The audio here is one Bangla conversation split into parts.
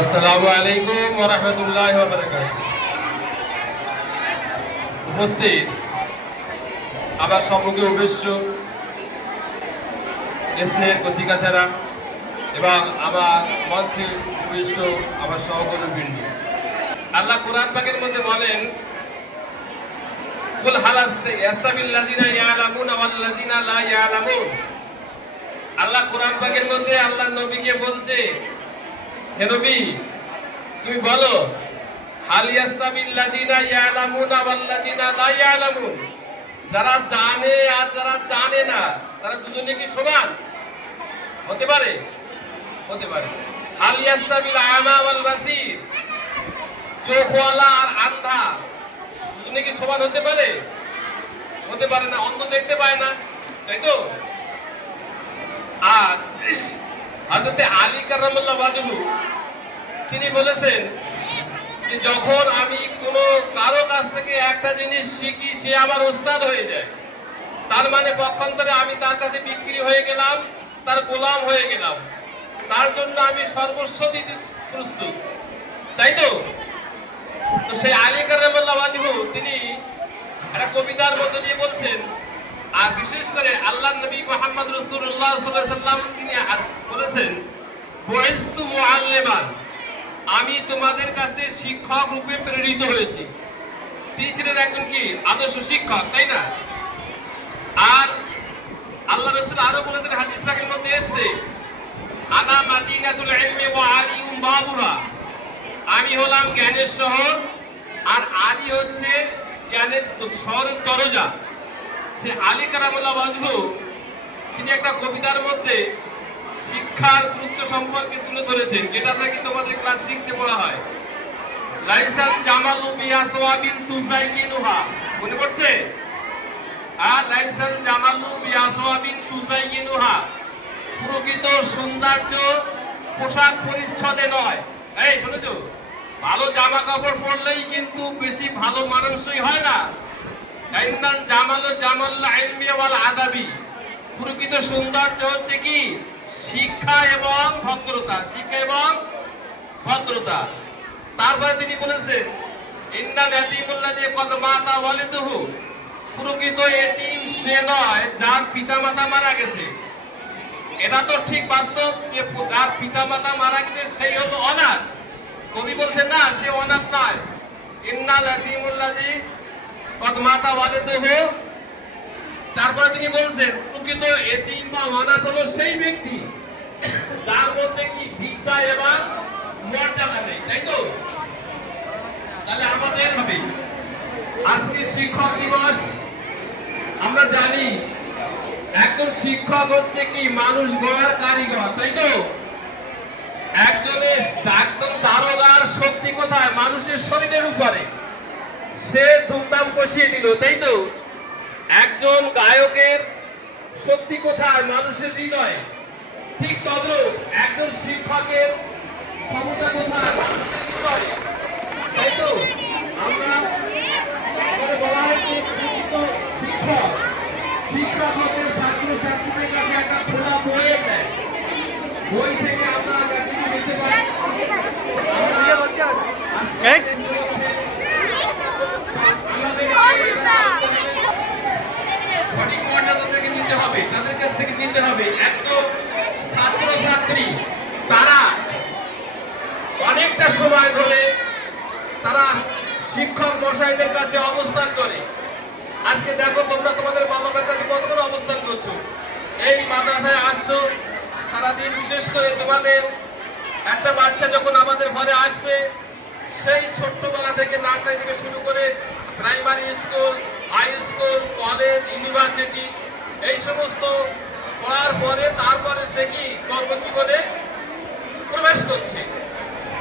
আসসালামু আলাইকুম ওরহমতুল্লাহ উপস্থিত আমার সম্মুখে উপবিষ্ট স্নেহের কচিকাছাড়া এবং আমার মঞ্চে উপবিষ্ট আমার সহকর্মী বৃন্দ আল্লাহ কোরআন পাকের মধ্যে বলেন, কুল হালাস্তে ইয়াস্তাবিল্লাযিনা ইয়ালামুন ওয়াল্লাযিনা লা ইয়ালামুন। আল্লাহ কোরআন পাকের মধ্যে আল্লাহ নবীকে বলছে হে নবী, তুমি বলো যারা জানে আর যারা জানে না, তারা দুজনে কি সমান? হতে পারে? হতে পারে। হাল ইয়াস্তাবিল আমা ওয়াল বাসির, চোখওয়ালা আর আন্ধা, দুজনে কি সমান হতে পারে? হতে পারে না, অন্ধ দেখতে পায় না, তাই তো? আর হযরতে আলী কারামুল্লাহ ওয়াজহু তিনি বলেছেন যে যখন আমি কোনো কারও কাছ থেকে একটা জিনিস শিখি, সে আমার ওস্তাদ হয়ে যায়। তার মানে পক্ষান্তরে আমি তার কাছে বিক্রি হয়ে গেলাম, তার গোলাম হয়ে গেলাম। তার জন্য আমি সর্বস্ব দিতে প্রস্তুত। তাই তো? তো সেই আলী কারামুল্লাহ ওয়াজহু তিনি একটা কবিতার মধ্য দিয়ে বলছেন আর বিশেষ করে আল্লাহ নবী মোহাম্মদ রসুল্লাহ সাল্লাম তিনি বলেছেন আমি তোমাদের কাছে শিক্ষক রূপে প্রেরিত হয়েছি। তিনি ছিলেন একজন কি? আদর্শ শিক্ষক, তাই না? আর আল্লাহ রসুল আরও বলেছেন, হাদিস পাকের মধ্যে এসছে, আনা মাদিনাতুল ইলমি ওয়া আলিউম বাবুহা আমি হলাম জ্ঞানের শহর, আর আলী হচ্ছে জ্ঞানের শহরের দরজা। সে আলী কারামুল্লাহ ওয়াজহু তিনি একটা কবিতার মধ্যে শিক্ষার গুরুত্ব সম্পর্কে তুলে ধরেছেন, যেটা নাকি তোমাদের ক্লাস সিক্সে পড়া হয়। লাইসাল জামালু বিয়াসওয়াবিন তুসাইকিনুহা মনে পড়ছে? আর লাইসাল জামালু বিয়াসওয়াবিন তুসাইকিনুহা প্রকৃত সৌন্দর্য পোশাক পরিচ্ছদে নয়। এই, শুনেছো? ভালো জামা কাপড় পরলেই কিন্তু বেশি ভালো মানুষই হয় না। ইন্নাল জামালু জামাল আদাবি। প্রকৃত সৌন্দর্য হচ্ছে কি? শিক্ষা এবং ভদ্রতা। শিক্ষা এবং ভদ্রতা। তারপরে তিনি বলেছেন, ইন্নাল ইয়াতিমুল্লাহ যে কত মাতা ওয়ালিদুহু। প্রকৃত এতিম সে নয় যার পিতামাতা মারা গেছে। এটা তো ঠিক বাস্তব যে যার পিতামাতা মারা গেছে সেই হলো অনাথ। কবি বলছেন না, সে অনাথ নয়। ইন্নাল ইয়াতিমুল্লাহ যে কত মাতা ওয়ালিদুহু তারপরে তিনি বলছেন, প্রকৃত এতিম বা অনাথ হলো সেই ব্যক্তি যার মধ্যে কি বিদ্যা এবং মর্যাদা নেই। তাই তো? তাহলে আমাদের হবে আজকে শিক্ষক দিবস। আমরা জানি একজন শিক্ষক হচ্ছে কি মানুষ গড়ার কারিগর, তাই তো? একজনের একদম দারোগার শক্তি কোথায়? মানুষের শরীরের উপরে। সে ধুমধাম কষিয়ে দিল তাই তো? একজন গায়কের শক্তি কোথায় মানুষের হৃদয়ে। ঠিক তদ্রুপ একজন শিক্ষকের ক্ষমতা কোথায় মানুষের হৃদয়ে। তাই তো? আমরা বলা হয় শিক্ষক। শিক্ষক হতে ছাত্র ছাত্রীদের কাছে একটা খোলা বই দেয় বই থেকে আমরা যা কিছু নিতে পারি। এই সঠিক নিতে হবে, তাদের কাছ থেকে নিতে হবে। একদম ছাত্র, ছাত্রী, তারা অনেকটা সময় ধরে তারা শিক্ষক মশাইদের কাছে অবস্থান করে। আজকে দেখো তোমরা তোমাদের মা বাবার কাছে কত করে অবস্থান করছ? এই মাদ্রাসায় আসছো, সারাদিন বিশেষ করে তোমাদের একটা বাচ্চা যখন আমাদের ঘরে আসছে, সেই ছোট্টবেলা থেকে নার্সারি থেকে শুরু করে primary school high school, college, university, এই সমস্ত পড়ার পরে তারপরে সে কি কর্মজীবনে প্রবেশ করছে।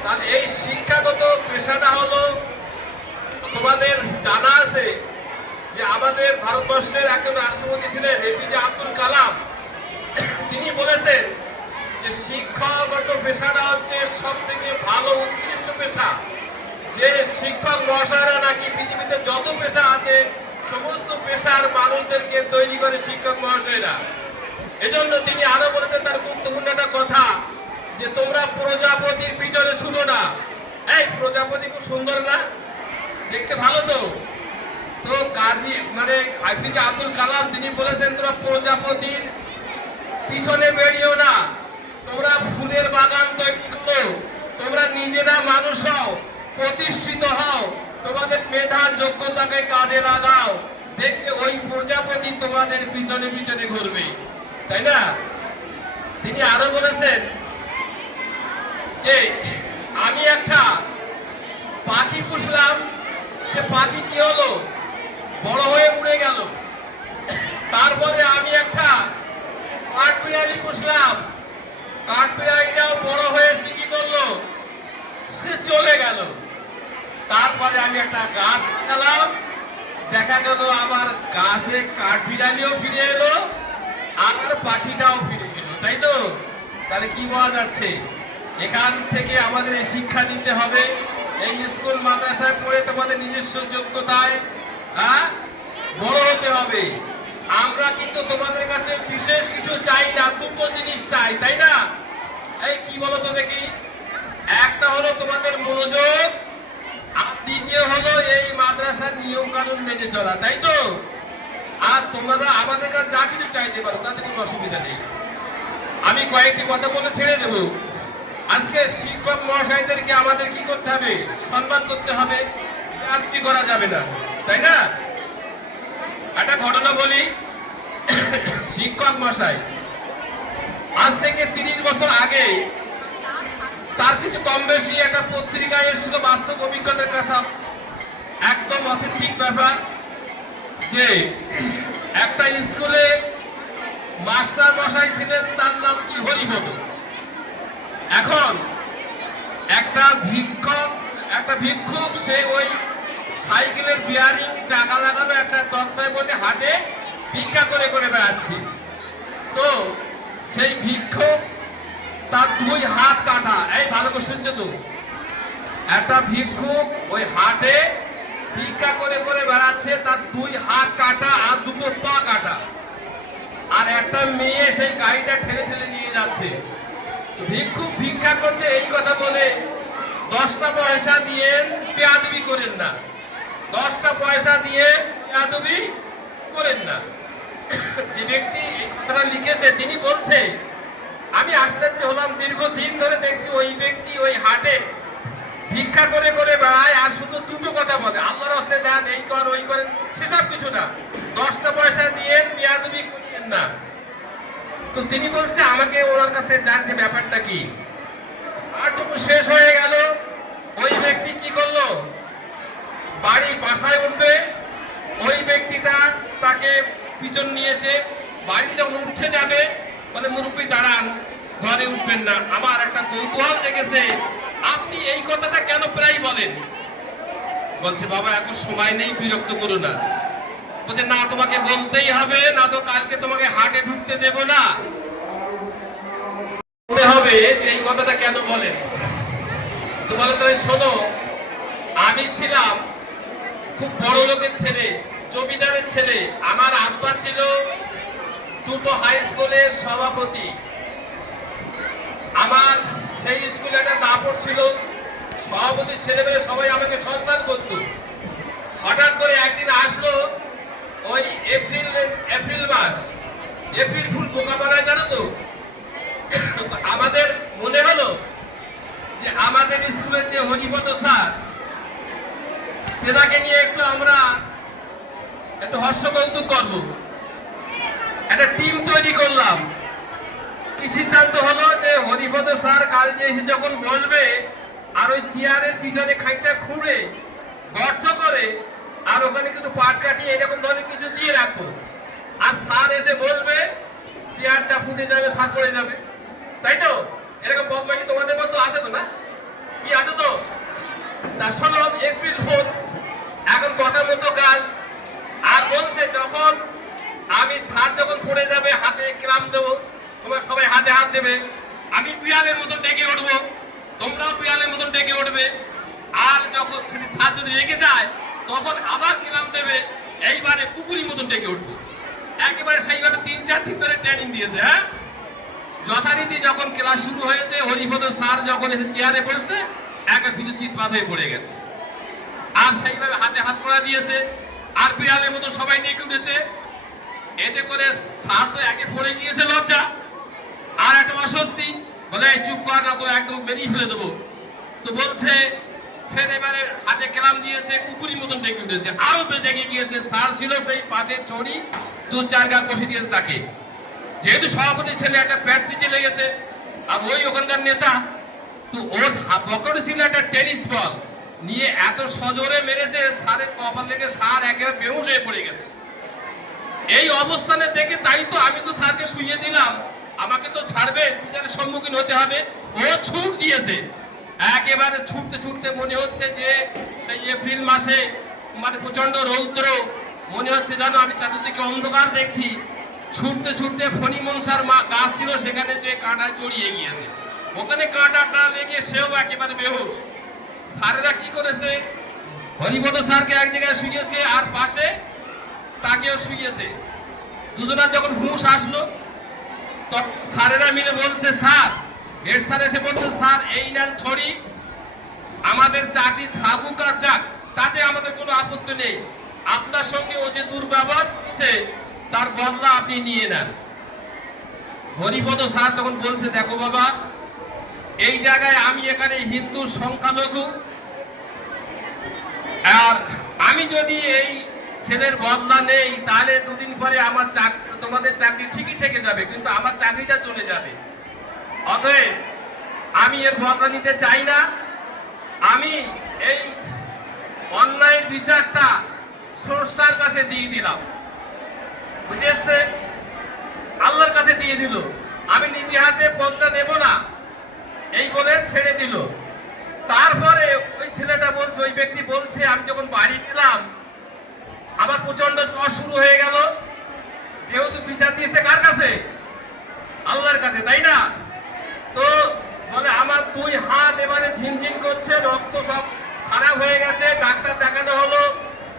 তাহলে এই শিক্ষাগত পেশাটা হলো, তোমাদের জানা আছে যে আমাদের ভারতবর্ষের একজন রাষ্ট্রপতি ছিলেন এপিজে আব্দুল কালাম। তিনি বলেছেন যে শিক্ষাগত পেশাটা হচ্ছে সব থেকে ভালো, উৎকৃষ্ট পেশা। যে শিক্ষক মহাশয়রা নাকি পৃথিবীতে যত পেশা আছে সমস্ত পেশার মানুষদেরকে তৈরি করে শিক্ষক মহাশয়রা। এজন্য তিনি আরও বলেছেন তার গুরুত্বপূর্ণ একটা কথা, যে তোমরা প্রজাপতির পিছনে ছুটো না। এই, প্রজাপতি খুব সুন্দর না? দেখতে ভালো তো? তো কাজী মানে আইপিজে আব্দুল কালাম তিনি বলেছেন, তোমরা প্রজাপতির পিছনে বেরিয়েও না। তোমরা ফুলের বাগান তৈরি করো। তোমরা নিজেরা মানুষ হও, প্রতিষ্ঠিত হও। তোমাদের মেধা যোগ্যতাকে কাজে লাগাও। দেখবে ওই প্রজাপতি তোমাদের পিছনে পিছনে ঘুরবে। তাই না? তিনি আরও বলেছেন যে, আমি একটা পাখি পুষলাম, সে পাখি কি হলো? বড় হয়ে উড়ে গেল। তারপরে আমি একটা কাঠবিড়ালি পুষলাম। কাঠবিড়ালিটাও বড় হয়ে সে কি করল? সে চলে গেল। তারপরে আমি একটা গাছ লাগালাম। দেখা গেল আমার গাছে কাঠবিড়ালিও ফিরে এলো আর পাখিটাও ফিরে গেল তাই তো? তাহলে কি বলা যাচ্ছে? এখান থেকে আমাদের এই শিক্ষা নিতে হবে। এই স্কুল মাদ্রাসায় পড়ে তোমাদের নিজস্ব যোগ্যতায় হ্যাঁ? বড় হতে হবে। আমরা কিন্তু তোমাদের কাছে বিশেষ কিছু চাই না, দুটো জিনিস চাই, তাই না? এই কি বলো তো দেখি? একটা হলো তোমাদের মনোযোগ দ্বিতীয় হলো এই মাদ্রাসার নিয়ম কানুন মেনে চলা, তাই তো? আর তোমরা আমাদের কাছে যা কিছু চাইতে পারো, তাতে কোনো অসুবিধা নেই। আমি কয়েকটি কথা বলে ছেড়ে দেব। আজকে শিক্ষক মহাশয়দেরকে আমাদের কি করতে হবে? সম্মান করতে হবে। কি করা যাবে না, তাই না? একটা ঘটনা বলি। শিক্ষক মশাই আজ থেকে তিরিশ বছর আগে তার কিছু কম বেশি একটা পত্রিকায় এসেছিল বাস্তব অভিজ্ঞতার কথা। একদম অথেন্টিক ব্যাপার যে একটা স্কুলে মাস্টার মশাই ছিলেন, তার নাম কি হরিপদ এখন একটা ভিক্ষক, একটা ভিক্ষুক, সে ওই সাইকেলের বিয়ারিং চাকা লাগানো একটা তক্তায় বসে হাটে ভিক্ষা করে করে বেড়াচ্ছে। তো সেই ভিক্ষুক তার দুই হাত কাটা। এই, ভালো করে শুনছো তো? একটা ভিক্ষুক ওই হাটে ভিক্ষা করে করে বেড়াচ্ছে, তার দুই হাত কাটা আর দুটো পা কাটা। আর একটা মেয়ে সেই গাড়িটা ঠেলে ঠেলে নিয়ে যাচ্ছে। ভিক্ষুক ভিক্ষা করছে, এই কথা বলে দশটা পয়সা দিয়ে পেয়াদবি করেন না। দশটা পয়সা দিয়ে পেয়াদবি করেন না। যে ব্যক্তি এই কথাটা লিখেছে, তিনি বলছে, আমি আশ্চর্য হলাম, দীর্ঘদিন ধরে দেখছি ওই ব্যক্তি ওই হাটে ভিক্ষা করে করে বেড়ায় আর শুধু দুটো কথা বলে। আল্লাহর হস্তে দেন, এই কর, ওই করেন সেসব কিছু না। দশটা পয়সা দিয়ে পেয়াদবি করেন না। তো তিনি বলছে, আমাকে ওনার কাছ জানতে ব্যাপারটা কি? আর যখন শেষ হয়ে গেল। ওই ব্যক্তি কি করল? বাড়ি বাসায় উঠবে। ওই ব্যক্তিটা তাকে পিছন নিয়েছে। বাড়িতে যখন উঠতে যাবে, বলে, মুরব্বী, দাঁড়ান। ঘরে উঠবেন না। আমার একটা কৌতূহল জেগেছে। আপনি এই কথাটা কেন প্রায় বলেন? বলছে, বাবা, এখন সময় নেই, বিরক্ত করো না। বলছে, না, তোমাকে বলতেই হবে, না তো কালকে তোমাকে হাটে ঢুকতে দেব না। হবে এই কথাটা কেন বলেন? তাহলে শোনো, আমি ছিলাম খুব বড় লোকের ছেলে, জমিদারের ছেলে। আমার আব্বা ছিল দুটো হাই স্কুলের সভাপতি। আমার সেই স্কুলে একটা দাপট ছিল। সভাপতির ছেলেমেয়ে সবাই আমাকে সম্মান করত। হঠাৎ করে একদিন আসলো ওই এপ্রিল এপ্রিল মাস। এপ্রিল ফুল পোকা মারায়, জানো তো? আমাদের মনে হলো যে আমাদের স্কুলের যে হরিপদ স্যার, তেনাকে নিয়ে একটু আমরা একটু হর্ষ কৌতুক করব। একটা টিম তৈরি করলাম। কি সিদ্ধান্ত হলো যে হরিপদ স্যার কাল যে এসে যখন বলবে, আর ওই চেয়ারের পিছনে খাইটা খুঁড়ে, গর্ত করে, আর ওখানে কিন্তু পাট কাটিয়ে এরকম ধরনের কিছু দিয়ে রাখব। আর স্যার এসে বলবে, চেয়ারটা পুঁতে যাবে সার পড়ে যাবে। তাই তো? এরকম বদমাইশি তোমাদের মধ্যে আছে তো না? কি আছে তো? তা শোনো, এপ্রিল ফোন এখন কথা মতো কাজ আর বলছে, যখন আমি সার যখন পড়ে যাবে, হাতে ক্রাম দেবো। তোমরা সবাই হাতে হাত দেবে। আমি বিড়ালের মতন ডেকে উঠবো। তোমরাও বিড়ালের মতন ডেকে উঠবে। আর যখন ছাদ যদি রেগে যায়, তখন আবার ক্রাম দেবে। এইবারে কুকুরির মতন ডেকে উঠবো। একেবারে সেইভাবে তিন, চার দিন ধরে ট্রেনিং দিয়েছে হ্যাঁ? যথারীতি যখন ক্লাস শুরু হয়েছে, হরিপদ স্যার যখন এসে চেয়ারে বসছে, একের পিছু চিৎপাত হয়ে পড়ে গেছে। আর সেইভাবে হাতে হাত করা দিয়েছে। আর বিড়ালের মতো সবাই ডেকে উঠেছে। এতে করে স্যার তো একে পড়ে গিয়েছে লজ্জা। আর একটা অস্বস্তি, বলে, "এই চুপ কর না, তো একদম বেরিয়ে ফেলে দেবো। তো বলছে, ফের এবারে হাতে কেলাম দিয়েছে কুকুরি মতন ডেকে উঠেছে। আরও জেগে গিয়েছে স্যার ছিল সেই পাশে ছড়ি দু চার গা কষে দিয়েছে তাকে। যেহেতু সভাপতি ছেলে একটা প্যাচ দিতে লেগেছে, আর ওই ওখানকার নেতা, তো ওর পকেটে ছিল একটা টেনিস বল। নিয়ে এত সজোরে মেরেছে স্যারের কপাল লেগে স্যার একেবারে বেহুশ হয়ে পড়ে গেছে। এই অবস্থানে দেখে তাই তো আমি তো স্যারকে শুইয়ে দিলাম। আমাকে তো ছাড়বে বিচারের সম্মুখীন হতে হবে। ও ছুট দিয়েছে। একেবারে ছুটতে ছুটতে মনে হচ্ছে যে সেই এপ্রিল মাসে মানে প্রচণ্ড রৌদ্র। মনে হচ্ছে জানো আমি চাতুর্দিকে অন্ধকার দেখছি। ছুটতে ছুটতে ফণি মনসার মা গাছ ছিল সেখানে যে কাঁটায় জড়িয়ে গিয়েছে। ওখানে কাঁটাটা লেগে সেও একেবারে বেহুশ। স্যারেরা কি করেছে? হরিপদ স্যারকে এক জায়গায় শুয়েছে আর পাশে তাকেও শুয়েছে দুজনার যখন হুঁশ আসলো স্যারেরা মিলে বলছে, স্যার, হেড স্যার এসে বলছে, স্যার, এই নেন ছড়ি। আমাদের চাকরি থাকুক আর যাক, তাতে আমাদের কোনো আপত্তি নেই। আপনার সঙ্গে ও যে দুর্ব্যবহার করেছে, তার বদলা আপনি নিয়ে নেন। হরিপদ স্যার তখন বলছে, দেখো বাবা, এই জায়গায় আমি এখানে হিন্দু সংখ্যালঘু। আর আমি যদি এই ছেলের বদলা নেই, তাহলে দুদিন পরে আমার চাকরি তোমাদের চাকরি ঠিকই থেকে যাবে, কিন্তু আমার চাকরিটা চলে যাবে। অতএব, আমি এর বদলা নিতে চাই না। আমি এই অন্যায়ের বিচারটা স্রষ্টার কাছে দিয়ে দিলাম। বুঝেছে আল্লাহর কাছে দিয়ে দিল। আমি নিজে হাতে বদলা নেব না, এই বলে ছেড়ে দিল। তারপরে ওই ছেলেটা বলছে, ওই ব্যক্তি বলছে, আমি যখন বাড়ি গেলাম, আমার প্রচণ্ড জ্বর শুরু হয়ে গেল। যেহেতু বিচার দিয়েছে কার কাছে? আল্লাহর কাছে, তাই না? তো বলে আমার দুই হাত এবারে ঝিনঝিন করছে, রক্ত সব খারাপ হয়ে গেছে। ডাক্তার দেখানো হলো।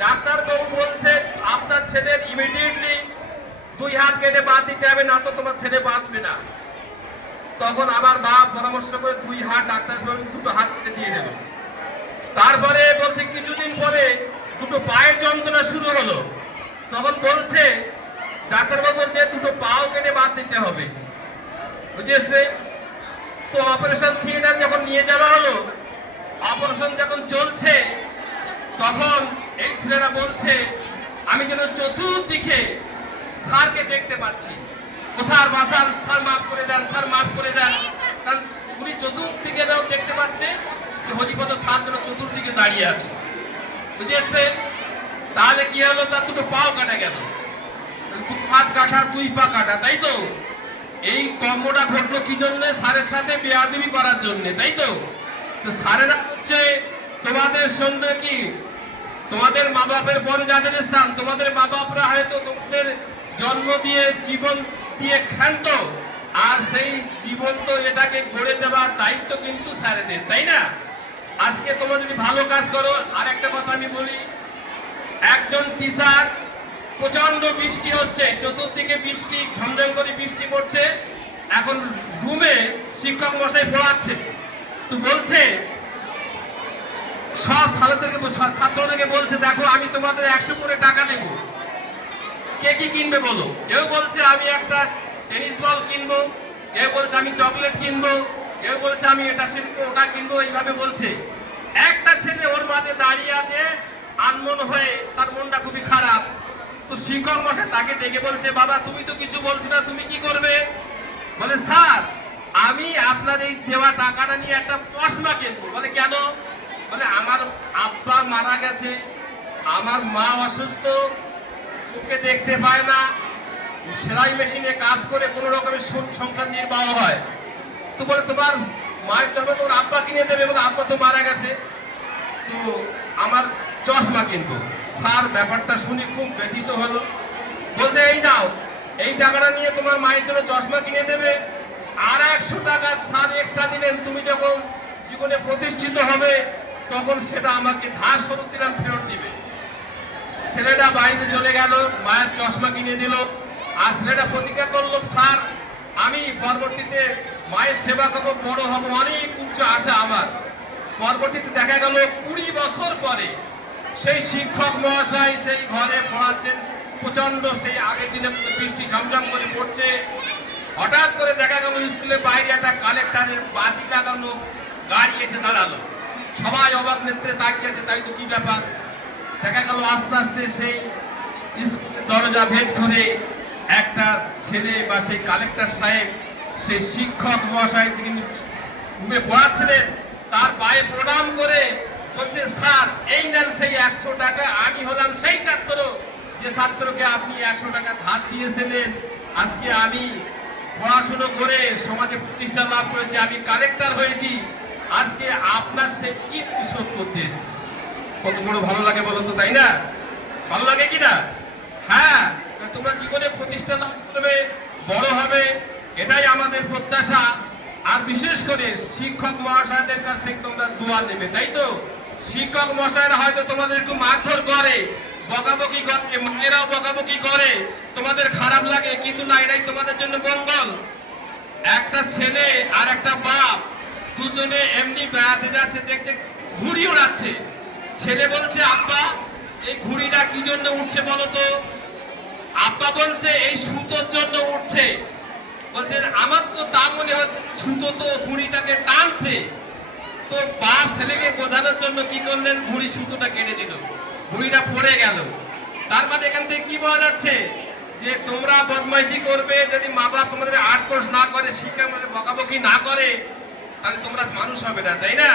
ডাক্তার বাবু বলছে, আপনার ছেলের ইমিডিয়েটলি দুই হাত কেটে বাদ দিতে হবে, না তো তোমার ছেলে বাঁচবে না। তখন আমার মা পরামর্শ করে দুই হাত ডাক্তার সাহেব দুটো হাত কেটে দিয়ে দিল। তারপরে বলছে, কিছুদিন পরে দুটো পায়ের যন্ত্রণা শুরু হলো। তখন বলছে ডাক্তারবাবু বলছে, দুটো পাও কেটে বাদ দিতে হবে। বুঝেছে? তো অপারেশন থিয়েটার যখন নিয়ে যাওয়া হলো অপারেশন যখন চলছে, তখন এই ছেলেরা বলছে, আমি যেন চতুর্দিকে স্যারকে দেখতে পাচ্ছি। ও স্যার বাসান স্যার মাফ করে দেন, স্যার মাফ করে দেন। কারণ উনি চতুর্দিকে যাও দেখতে পাচ্ছে, সে হরিপদ স্যার যেন চতুর্দিকে দাঁড়িয়ে আছে। বুঝে এসছে তাহলে কি হলো? তার দুটো পাও কাটা গেল। দু হাত কাটা, দুই পা কাটা, তাই তো? এই কর্মটা ঘটলো কি জন্য? স্যারের সাথে বেয়াদবি করার জন্য, তাই তো? স্যারেরা হচ্ছে তোমাদের সঙ্গে কি? তোমাদের মা বাপের পরে যাদের স্থান, তোমাদের মা বাপরা হয়তো তোমাদের জন্ম দিয়ে, জীবন দিয়ে ক্ষান্ত। আর সেই জীবন তো এটাকে গড়ে দেওয়ার দায়িত্ব কিন্তু স্যারেদের, তাই না? আজকে তোমরা যদি ভালো কাজ করো আর একটা কথা আমি বলি, একজন টিচার প্রচণ্ড বৃষ্টি হচ্ছে। চতুর্দিকে বৃষ্টি, ঝমঝম করে বৃষ্টি পড়ছে। এখন রুমে শিক্ষক মশাই পড়াচ্ছে। তো বলছে, সব ছাত্রদেরকে ছাত্রদেরকে বলছে, দেখো, আমি তোমাদের একশো করে টাকা দেব। কে কি কিনবে বলো? কেউ বলছে, আমি একটা টেনিস বল কিনবো। কেউ বলছে, আমি চকলেট কিনবো। কেউ বলছে, আমি এটা কিনবো ওটা কিনবো। এইভাবে বলছে। একটা ছেলে ওর মাঝে দাঁড়িয়ে আছে, আনমন হয়ে তার মনটা শিক্ষক মশাই তাকে ডেকে বলছে, বাবা, তুমি তো কিছু বলছো না, তুমি কি করবে? বলে, স্যার, আমি আপনার এই দেওয়া টাকাটা নিয়ে একটা চশমা কিনবো। বলে, কেন? বলে, আমার আব্বা মারা গেছে, আমার মা অসুস্থ, চোখে দেখতে পায় না, সেলাই মেশিনে কাজ করে কোনো রকমের সংসার নির্বাহ হয়। তো বলে, তোমার মায়ের চশমা তোমার আব্বা কিনে দেবে? বলে, আব্বা তো মারা গেছে, তো আমার চশমা কিনবো। স্যার ব্যাপারটা শুনে খুব ব্যথিত হলো। বলছে, এই নাও, এই টাকাটা নিয়ে তোমার মায়ের জন্য চশমা কিনে দেবে। আর একশো টাকা স্যার এক্সট্রা দিলেন। তুমি যখন জীবনে প্রতিষ্ঠিত হবে, তখন সেটা আমাকে ধার স্বরূপ দিলাম, ফেরত দিবে। ছেলেটা বাড়িতে চলে গেল, মায়ের চশমা কিনে দিল। আর ছেলেটা প্রতিজ্ঞা করল, স্যার, আমি পরবর্তীতে মায়ের সেবা করব, বড় হব। অনেক উচ্চ আশা আমার। পরবর্তীতে দেখা গেল, কুড়ি বছর পরে সেই শিক্ষক মহাশয় সেই ঘরে পড়াচ্ছেন প্রচণ্ড সেই আগের দিনে বৃষ্টি ঝমঝম করে পড়ছে। হঠাৎ করে দেখা গেল স্কুলের বাইরে একটা কালেক্টারের বাতি লাগানো গাড়ি এসে দাঁড়াল। সবাই অবাক নেত্রে তাকিয়ে আছে, তাই তো কি ব্যাপার? দেখা গেল আস্তে আস্তে সেই দরজা ভেদ করে একটা ছেলে বা সেই কালেক্টর সাহেব, সেই শিক্ষক মহাশয় রুমে পড়াচ্ছিলেন, তার পায়ে প্রণাম করে বলছে স্যার এই নেন সেই একশো টাকা আমি হলাম সেই ছাত্র যে ছাত্রকে আপনি একশো টাকা ধার দিয়েছিলেন। আজকে আমি পড়াশুনো করে সমাজে প্রতিষ্ঠা লাভ করেছি, আমি কালেক্টর হয়েছি। আজকে আপনার সে কি শোধ করতে এসেছি? কত বড় ভালো লাগে বলো তো, তাই না? ভালো লাগে কি না? হ্যাঁ তোমরা জীবনে প্রতিষ্ঠা লাভ করবে, বড় হবে, এটাই আমাদের প্রত্যাশা। আর বিশেষ করে শিক্ষক মহাশয়দের কাছ থেকে তোমরা দোয়া নেবে, তাই তো? শিক্ষক মহাশয়রা হয়তো তোমাদের একটু মারধর করে বকাবকি করে মায়েরাও বকাবকি করে। তোমাদের খারাপ লাগে, কিন্তু না এটাই তোমাদের জন্য মঙ্গল। একটা ছেলে আর একটা বাপ, দুজনে এমনি বেড়াতে যাচ্ছে, দেখছে ঘুড়ি ওড়াচ্ছে। ছেলে বলছে, আব্বা, এই ঘুড়িটা কি জন্য উঠছে বলো তো? আব্বা বলছে, এই সুতোর জন্য উঠছে। বলছে, আমার তো তা মনে হচ্ছে, সুতো তো ঘুড়িটাকে টানছে। তো বাপ ছেলেকে বোঝানোর জন্য কি করলেন? ঘুড়ি সুতোটা কেটে দিল। ঘুড়িটা পড়ে গেল। তার মানে এখান থেকে কি বোঝা যাচ্ছে? যে তোমরা বদমাইশি করবে, যদি মা বাপ তোমাদের আট কোর্স না করে, শিক্ষা বকাবকি না করে, তাহলে তোমরা মানুষ হবে না, তাই না?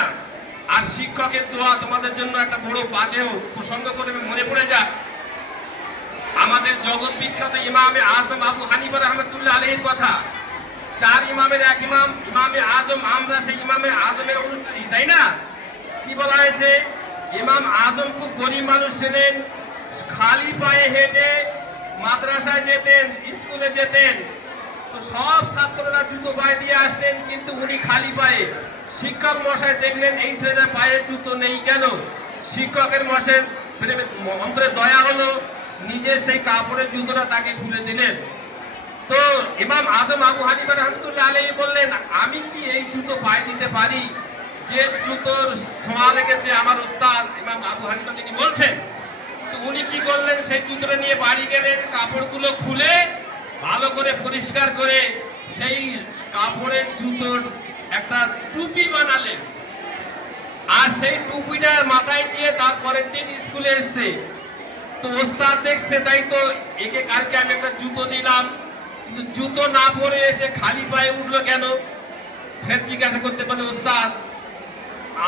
আর শিক্ষকের দোয়া তোমাদের জন্য একটা বড় পাঠেও প্রসঙ্গ করে মনে পড়ে যাক আমাদের জগৎ বিখ্যাত ইমামে আজম আবু হানিফা রহমতুল্লাহ আলহীর কথা। চার ইমামের এক ইমাম, ইমামে আজম, আমরা সেই ইমামে আজমের অনুসারী, তাই না? কি বলা হয়েছে? ইমাম আজম খুব গরিব মানুষ ছিলেন, খালি পায়ে হেঁটে মাদ্রাসায় যেতেন, স্কুলে যেতেন। তো সব ছাত্ররা জুতো পায়ে দিয়ে আসতেন, কিন্তু উনি খালি পায়ে। শিক্ষক মশাই দেখলেন, এই ছেলেটার পায়ে জুতো নেই কেন? শিক্ষকের মশের প্রেমে, অন্তরে দয়া হলো, নিজের সেই কাপড়ের জুতোটা তাকে খুলে দিলেন। তো ইমাম আজম আবু হানিফা রহমতুল্লাহ আলাইহি বললেন, আমি কি এই জুতো পায়ে দিতে পারি? যে জুতোর ছোঁয়া লেগেছে আমার ওস্তাদ ইমাম আবু হানিফা তিনি বলছেন, তো উনি কি করলেন? সেই জুতোটা নিয়ে বাড়ি গেলেন, কাপড়গুলো খুলে ভালো করে পরিষ্কার করে সেই কাপড়ের জুতোর একটা টুপি বানালেন। আর সেই টুপিটা মাথায় দিয়ে তারপরের দিন স্কুলে এসছে। তো ওস্তাদ দেখছে, তাই তো একে কালকে আমি একটা জুতো দিলাম। কিন্তু জুতো না পরে এসে খালি পায়ে উঠল কেন? ফের জিজ্ঞাসা করতে পারলে ওস্তাদ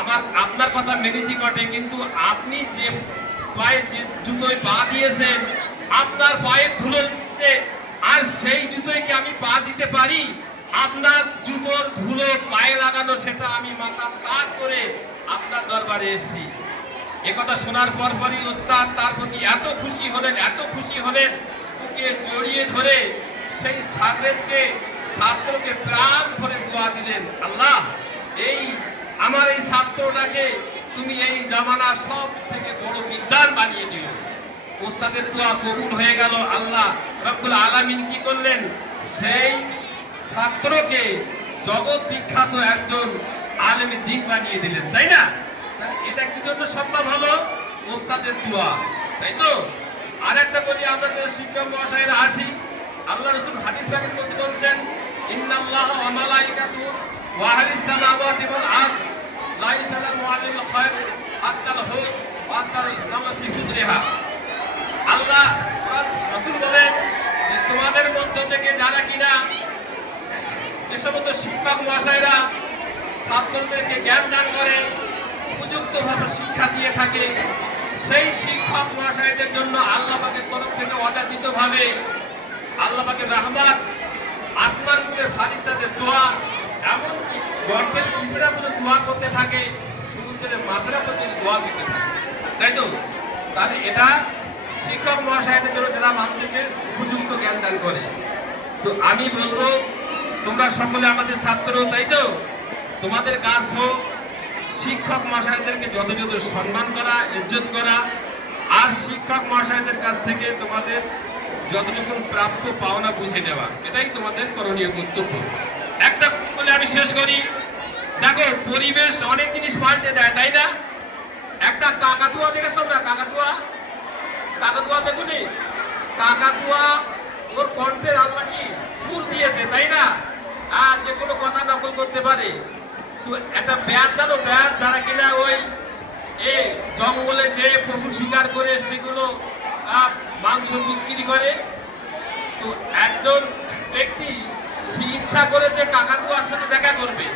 আমার, আপনার কথা মেনেছি বটে, কিন্তু আপনি যে পায়ে যে জুতোয় পা দিয়েছেন, আপনার পায়ের ধুলো আর সেই জুতোয় কি আমি পা দিতে পারি? আপনার জুতোর ধুলো পায়ে লাগানো, সেটা আমি মাথার কাজ করে আপনার দরবারে এসেছি। একথা শোনার পর পরই ওস্তাদ তার প্রতি এত খুশি হলেন, এত খুশি হলেন, বুকে জড়িয়ে ধরে সেই সাগরেদকে ছাত্রকে প্রাণ ভরে দোয়া দিলেন। আল্লাহ, এই আমার এই ছাত্রটাকে তুমি এই জামানা সব থেকে বড় বিদ্যান বানিয়ে দিও। ওস্তাদের দোয়া কবুল হয়ে গেল, আল্লাহ রব্বুল আলামিন কি করলেন? সেই ছাত্রকে জগৎ বিখ্যাত একজন আলেমী দিন বানিয়ে দিলেন, তাই না? এটা কি জন্য সম্ভব হলো? ওস্তাদের দোয়া, তাই তো? আর একটা বলি, আমরা যারা শিক্ষক মহাশয়েরা আছি, আল্লাহ রসুল হাদিস পাকের মধ্যে বলছেন, ইন্নাল্লাহ ওয়া মালাইকাতু ওয়া আহলিস সামাওয়াতি ওয়াল আরদ। লা ইয়াসালু আলাল খায়র হাত্তাল হুদ ওয়া হাত্তাল নামাতি ফুজরিহা আল্লাহ রাসূল বলেন যে তোমাদের মধ্য থেকে যারা কিনা যে সমস্ত শিক্ষক মহাশয়রা ছাত্রদেরকে জ্ঞান দান করে, উপযুক্তভাবে শিক্ষা দিয়ে থাকে, সেই শিক্ষক মহাশয়দের জন্য আল্লাহবাকের তরফ থেকে অযাচিতভাবে আল্লাহ পাকের রহমত আসমানগুলোর ফারিস্তাদের দোয়া এমনকি গর্ভের পিঁপড়া পর্যন্ত দোয়া করতে থাকে, সমুদ্রের মাঝরা পর্যন্ত দোয়া পেতে থাকে। তাই তো? তাহলে এটা শিক্ষক মহাশয়দের জন্য যারা মানুষদেরকে উপযুক্ত জ্ঞান দান করে। তো আমি বলব, তোমরা সকলে আমাদের ছাত্র, তাই তো? তোমাদের কাজ হোক, শিক্ষক মহাশয়দেরকে যথাযথ সম্মান করা, ইজ্জত করা, আর শিক্ষক মহাশয়দের কাছ থেকে তোমাদের যতটুকু প্রাপ্য পাওনা বুঝে নেওয়া, এটাই তোমাদের করণীয় কর্তব্য। একটা আমি শেষ করি। দেখো, পরিবেশ অনেক জিনিস পাল্টে দেয়, তাই না? একটা কাকাতুয়া, দেখেছ তোমরা কাকাতুয়া? কাকাতুয়া দেখুনি? কাকাতুয়া ওর কণ্ঠের আল্লাহ কি সুর দিয়েছে, তাই না? আর যে কোনো কথা নকল করতে পারে। তো একটা ব্যাট জানো ব্যাট যারা কিনা ওই এ জঙ্গলে যে পশু শিকার করে, সেগুলো মাংস বিক্রি করে। তো একজন ব্যক্তি সে ইচ্ছা করেছে কাকাতুয়ার সাথে দেখা করবে।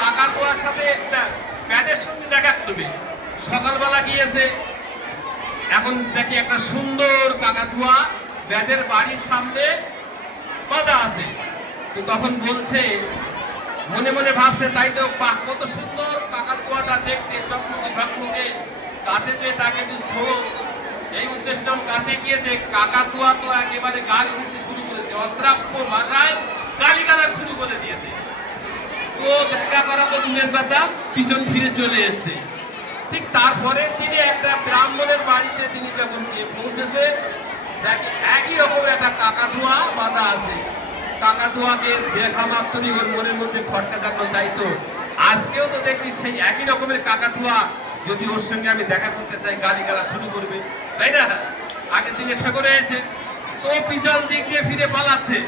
কাকাতুয়ার সাথে একটা ব্যাটের সঙ্গে দেখা করবে। সকালবেলা গিয়েছে, এখন দেখি একটা সুন্দর কাকাতুয়া ব্যাদের বাড়ির সামনে বাঁধা আছে। তো তখন বলছে, মনে মনে ভাবছে, তাই তো, বাহ, কত সুন্দর কাকাতুয়াটা দেখতে, চকমকে, ঝকমকে, কাছে যে তাকে একটু ছো এই উদ্দেশ্যে কাছে গিয়েছে, কাকাতুয়া তো একেবারে গাল ঘুরতে শুরু করেছে। অস্ত্রাপ্য ভাষায় গালি গালা শুরু করে দিয়েছে। তো দেখা করা তো দূরের কথা পিছন ফিরে চলে এসেছে। ঠিক তারপরে তিনি একটা ব্রাহ্মণের বাড়িতে তিনি যখন গিয়ে পৌঁছেছে, দেখে একই রকমের একটা কাকাতুয়া বাঁধা আছে। কাকাতুয়াকে দেখা মাত্রই ওর মনের মধ্যে খটকা জাগলো, তাই তো? আজকেও তো দেখছি সেই একই রকমের কাকাতুয়া যদি ওর সঙ্গে আমি দেখা করতে চাই গালি গালা শুরু করবে। তাই না? আগের দিনে ঠাকুরে এসে তো পিছন দিক দিয়ে ফিরে পালাচ্ছে।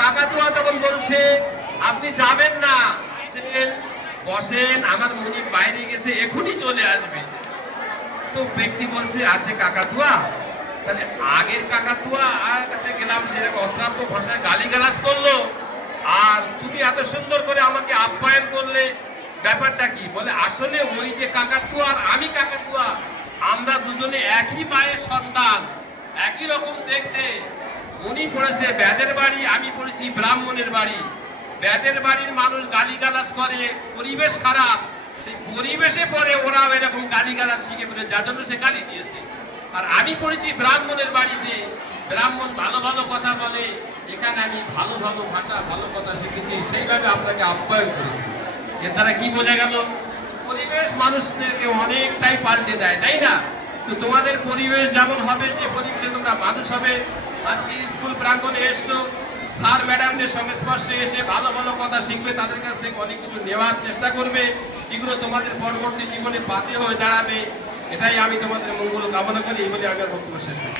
কাকাতুয়া তখন বলছে, আপনি যাবেন না। বসেন, আমার মনি বাইরে গেছে, এখনই চলে আসবে। তো ব্যক্তি বলছে আছে কাকাতুয়া তাহলে আগের কাকাতুয়া আর কাছে গেলাম সেরকম অশ্রাব্য ভাষায় গালিগালাজ করল। আর তুমি এত সুন্দর করে আমাকে আপ্যায়ন করলে, ব্যাপারটা কি? বলে, আসলে ওই যে কাকাতুয়া আর আমি কাকাতুয়া আমরা দুজনে একই মায়ের সন্তান, একই রকম দেখতে। উনি পড়েছে ব্যাদের বাড়ি, আমি পড়েছি ব্রাহ্মণের বাড়ি। ব্যাদের বাড়ির মানুষ গালিগালাজ করে, পরিবেশ খারাপ। সেই পরিবেশে পরে ওরা এরকম গালিগালাজ শিখে বলে, যার জন্য সে গালি দিয়েছে। আর আমি পড়েছি ব্রাহ্মণের বাড়িতে। ব্রাহ্মণ ভালো ভালো কথা বলে, এখানে আমি ভালো ভালো ভাষা, ভালো কথা শিখেছি। সেইভাবে আপনাকে আপ্যায়ন করেছি। এর দ্বারা কি বোঝা গেল? পরিবেশ মানুষদেরকে অনেকটাই পাল্টে দেয়, তাই না? তো তোমাদের পরিবেশ যেমন হবে, যে পরিবেশে তোমরা মানুষ হবে, আজকে স্কুল প্রাঙ্গণে এসছো। স্যার, ম্যাডামদের সংস্পর্শে এসে ভালো ভালো কথা শিখবে, তাদের কাছ থেকে অনেক কিছু নেওয়ার চেষ্টা করবে। যেগুলো তোমাদের পরবর্তী জীবনে বাতি হয়ে দাঁড়াবে, এটাই আমি তোমাদের মঙ্গল কামনা করি, এই বলে আমি বক্তব্য শেষ করি